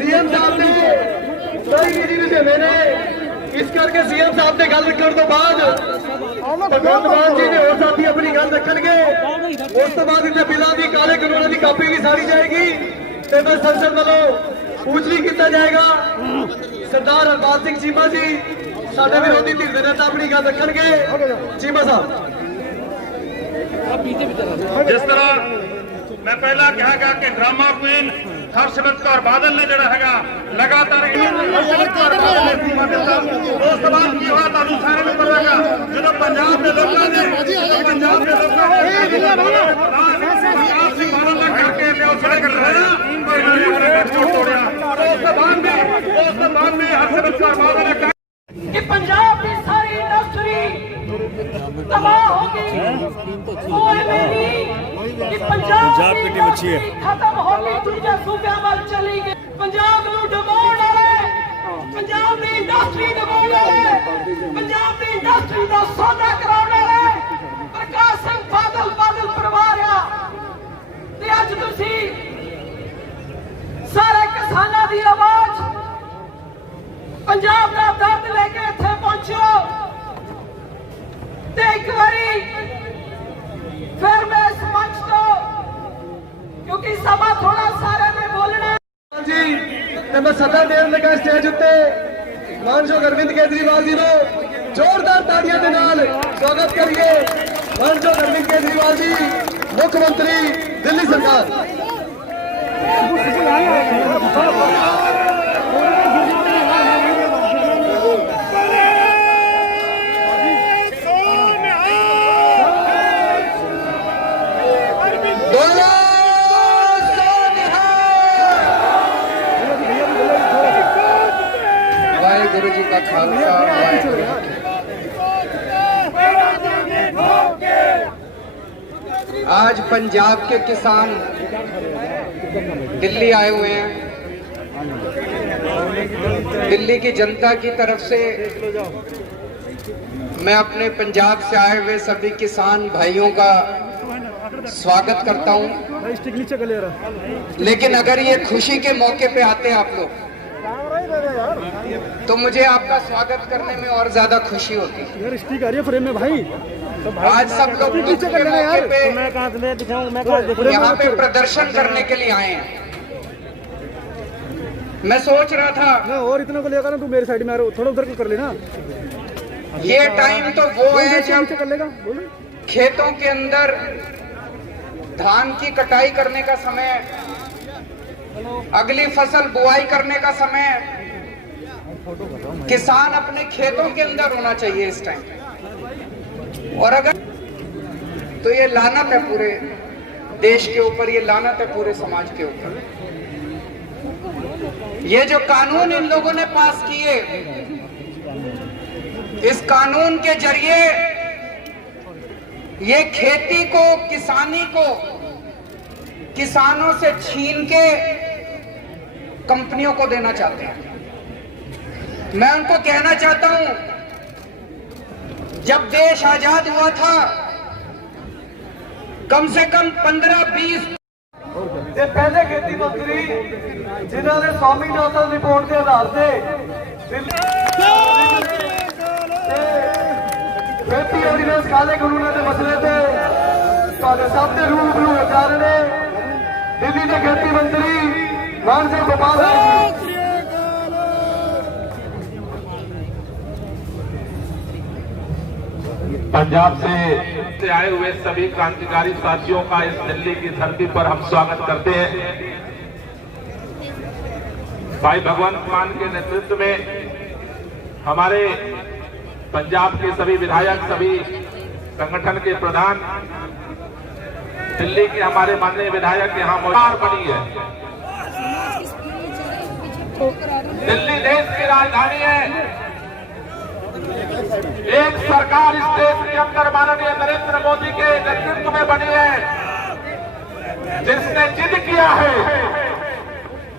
CM साहब ने कोई गिरी नहीं देने इस करके सीएम साहब ने गल रखने तो बाद भगवंत मान जी ने और साथी अपनी गल रखणगे उस तो बाद इतने बिलों की काले कानूनों की कापी भी सारी जाएगी तो फिर संसद वालों पूछ भी किया जाएगा। सरदार हरपाल सिंह चीमा जी साडे विरोधी धिर दे नेता अपनी गल रखणगे। चीमा साहब जिस तरह मैं पहला कहा कि ड्रामा क्वीन हरसिमरत कौर बादल ने जड़ा है लगातार उस बाद की हुआ तो सारे में पता जो पंजाब के लोगों ने कि पंजाब की सारी इंडस्ट्री तबाह होगी कि पंजाब की इंडस्ट्री खत्म होगी दूसरे सूबे वाल चली गई। पंजाब नूं डुबाउण वाले पंजाब की इंडस्ट्री डुबाउण वाले पंजाब की इंडस्ट्री का सौदा कराउण वाले प्रकाश सिंह बादल परिवार आ ते अज तुसीं सारे किसानां दी आवाज पंजाब का दर्द लेके इत्थे पहुंचो ते एक बारी फिर मैं इस मंच तो क्योंकि सभा थोड़ा सारे में बोलना जी मैं सदा देन लगा स्टेज उत्ते मानयोग अरविंद केजरीवाल जी को जोरदार ताड़ियां दे नाल स्वागत करिए। मानयोग अरविंद केजरीवाल जी मुख्यमंत्री दिल्ली सरकार। गुरु जी का खालसा आज पंजाब के किसान दिल्ली आए हुए हैं। दिल्ली की जनता की तरफ से मैं अपने पंजाब से आए हुए सभी किसान भाइयों का स्वागत करता हूं। लेकिन अगर ये खुशी के मौके पे आते हैं आप लोग तो मुझे आपका स्वागत करने में और ज्यादा खुशी होती है। फ्रेम में भाई आज सब लोग दुख के मौके पे यहाँ पे प्रदर्शन करने के लिए आए हैं। मैं सोच रहा था और इतना को लेकर तू मेरे साइड में थोड़ा उधर कर लेना। ये टाइम तो वो है जब खेतों के अंदर धान की कटाई करने का समय, अगली फसल बुआई करने का समय, किसान अपने खेतों के अंदर होना चाहिए इस टाइम। और अगर तो ये लानत है पूरे देश के ऊपर, ये लानत है पूरे समाज के ऊपर। ये जो कानून इन लोगों ने पास किए, इस कानून के जरिए ये खेती को, किसानी को किसानों से छीन के कंपनियों को देना चाहते हैं। मैं उनको कहना चाहता हूं, जब देश आजाद हुआ था कम से कम 15-20 पहले खेती मंत्री जिन्होंने स्वामीनाथन रिपोर्ट के आधार से खेती ऑर्डिनेंस काले कानूनों के मसले थे सामने रूबरू जा रहे हैं दिल्ली के खेती मंत्री मानसिंह गोपाल। पंजाब से आए हुए सभी क्रांतिकारी साथियों का इस दिल्ली की धरती पर हम स्वागत करते हैं। भाई भगवंत मान के नेतृत्व में हमारे पंजाब के सभी विधायक, सभी संगठन के प्रधान, दिल्ली के हमारे माननीय विधायक यहाँ मौजूद बनी है। दिल्ली देश की राजधानी है। एक सरकार इस देश के अंदर माननीय नरेंद्र मोदी के नेतृत्व में बनी है, जिसने जिद किया है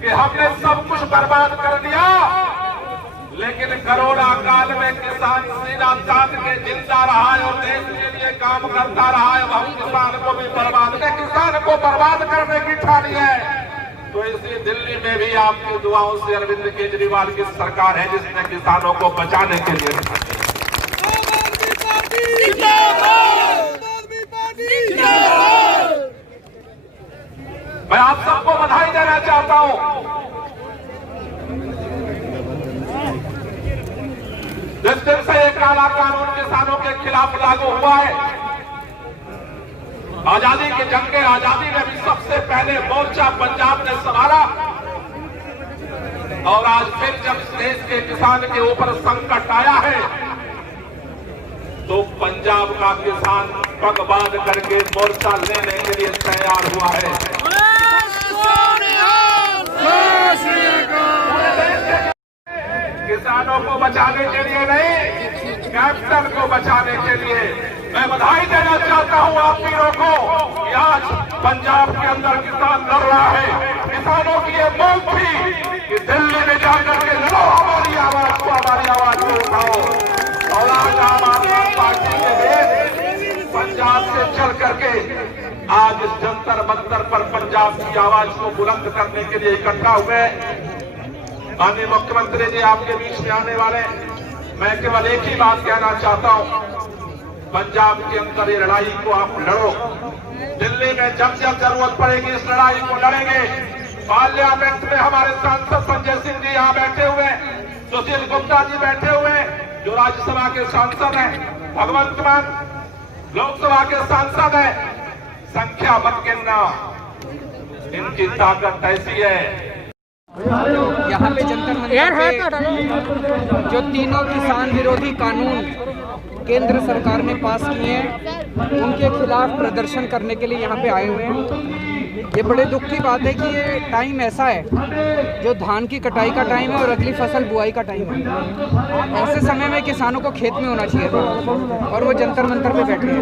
कि हमने सब कुछ बर्बाद कर दिया लेकिन कोरोना काल में किसान सीना तान के जिंदा रहा है और देश के लिए काम करता रहा है। हम किसान को भी किसान को बर्बाद करने की ठानी है। तो इसी दिल्ली में भी आपकी दुआओं से अरविंद केजरीवाल की सरकार है जिसने किसानों को बचाने के लिए मैं आप सबको बधाई देना चाहता हूं। जिस दिन से एक काला कानून किसानों के खिलाफ लागू हुआ है, आजादी की जंग के आजादी में भी सबसे पहले मोर्चा पंजाब ने संभाला और आज फिर जब देश के किसान के ऊपर संकट आया है तो पंजाब का किसान पगबाद करके मोर्चा लेने के लिए तैयार हुआ है। किसानों को बचाने के लिए नहीं, कैपिटल को बचाने के लिए मैं बधाई देना चाहता हूं आप वीरों को कि आज पंजाब के अंदर किसान लड़ रहा है। किसानों की ये मांग थी कि दिल्ली में जाकर के लड़ो, हमारी आवाज को उठाओ। और आज आम आदमी पार्टी के देश पंजाब से चल करके आज इस जंतर मंतर पर पंजाब की आवाज को बुलंद करने के लिए इकट्ठा हुए। माननीय मुख्यमंत्री जी आपके बीच में आने वाले, मैं केवल एक ही बात कहना चाहता हूं, पंजाब के अंदर ये लड़ाई को आप लड़ो। दिल्ली में जब जब जरूरत पड़ेगी इस लड़ाई को लड़ेंगे। पार्लियामेंट में हमारे सांसद संजय सिंह जी यहाँ बैठे हुए, सुशील गुप्ता जी बैठे हुए जो राज्यसभा के सांसद हैं, भगवंत मान लोकसभा के सांसद हैं। संख्या मत गिनना, इनकी ताकत ऐसी है। यहाँ पे जंतर मंतर पे जो तीनों किसान विरोधी कानून केंद्र सरकार ने पास किए हैं उनके खिलाफ प्रदर्शन करने के लिए यहाँ पे आए हुए हैं। ये बड़े दुख की बात है कि ये टाइम ऐसा है जो धान की कटाई का टाइम है और अगली फसल बुआई का टाइम है। ऐसे समय में किसानों को खेत में होना चाहिए था और वो जंतर मंतर पे बैठे हैं।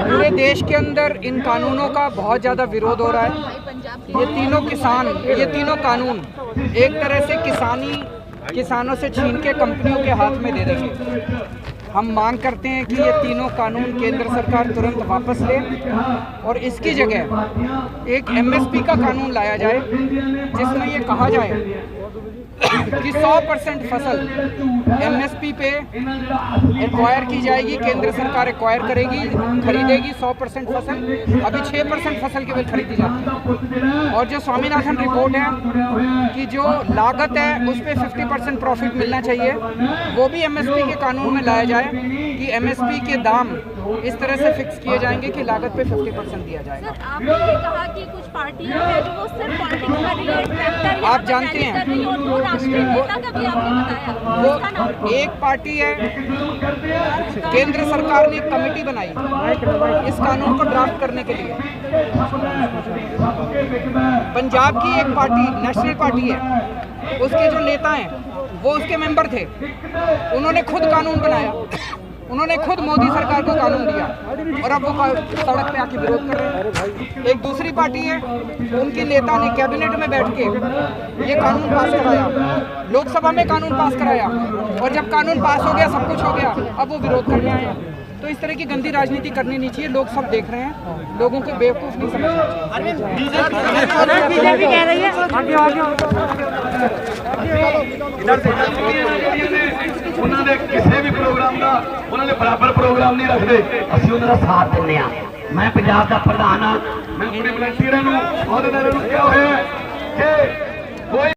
पूरे देश के अंदर इन कानूनों का बहुत ज़्यादा विरोध हो रहा है। ये तीनों कानून एक तरह से किसानों से छीन के कंपनियों के हाथ में दे देंगे। हम मांग करते हैं कि ये तीनों कानून केंद्र सरकार तुरंत वापस ले और इसकी जगह एक एमएसपी का कानून लाया जाए जिसमें ये कहा जाए कि 100% फसल एमएसपी पे एक्वायर की जाएगी, केंद्र सरकार एक्वायर करेगी, खरीदेगी 100% फसल। अभी 6% फसल केवल खरीदी जाती है। और जो स्वामीनाथन रिपोर्ट है कि जो लागत है उस पर 50% प्रॉफिट मिलना चाहिए, वो भी एमएसपी के कानून में लाया जाए कि एमएसपी के दाम इस तरह से फिक्स किए जाएंगे कि लागत पे 50% दिया जाएगा। सर, आपने ये कहा कि कुछ पार्टियां हैं जो वो सिर्फ पॉलिटिक्स का रिलेट आप जानते हैं वो एक पार्टी है। केंद्र सरकार ने एक कमेटी बनाई इस कानून को ड्राफ्ट करने के लिए। पंजाब की एक पार्टी नेशनल पार्टी है, उसके जो नेता हैं वो उसके मेंबर थे। उन्होंने खुद कानून बनाया, उन्होंने खुद मोदी सरकार को कानून दिया और अब वो सड़क पे आके विरोध कर रहे हैं। एक दूसरी पार्टी है, उनके नेता ने कैबिनेट में बैठ के ये कानून पास कराया, लोकसभा में कानून पास कराया और जब कानून पास हो गया, सब कुछ हो गया, अब वो विरोध करने आए हैं। तो इस तरह की गंदी राजनीति करनी नहीं चाहिए। लोग सब देख रहे हैं, लोगों को बेवकूफ़ नहीं समझना चाहिए। बीजेपी कह रही है उन्होंने किसी भी प्रोग्राम का उन्होंने बराबर प्रोग्राम नहीं रखते, असं उन्होंने साथ देने। मैं पंजाब का प्रधान हाँ, मैं अपने वलंटियरों को क्या है कि कोई